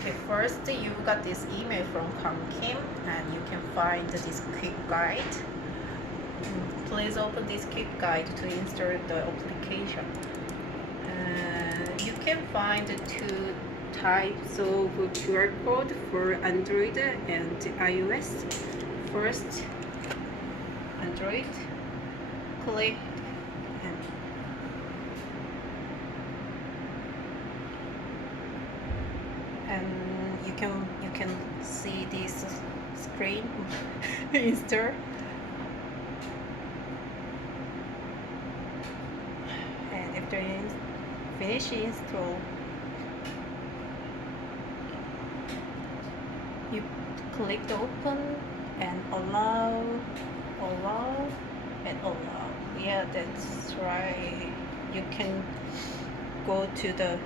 Okay, first you got this email from Kim, and you can find this quick guide. Please open this quick guide to install the application. You can find two types of QR code for Android and iOS. First, Android, click and you can see this screen install. And after you finish install, you click the open and allow and allow. Yeah, that's right. You can go to the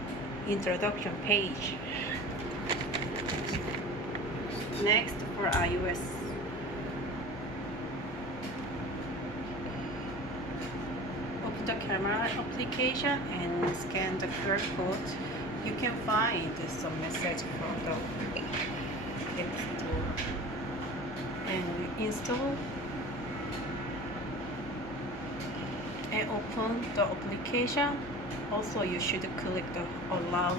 introduction page. Next, for iOS, open the camera application and scan the QR code. You can find some message from the App Store and install and open the application. Also, you should click the allow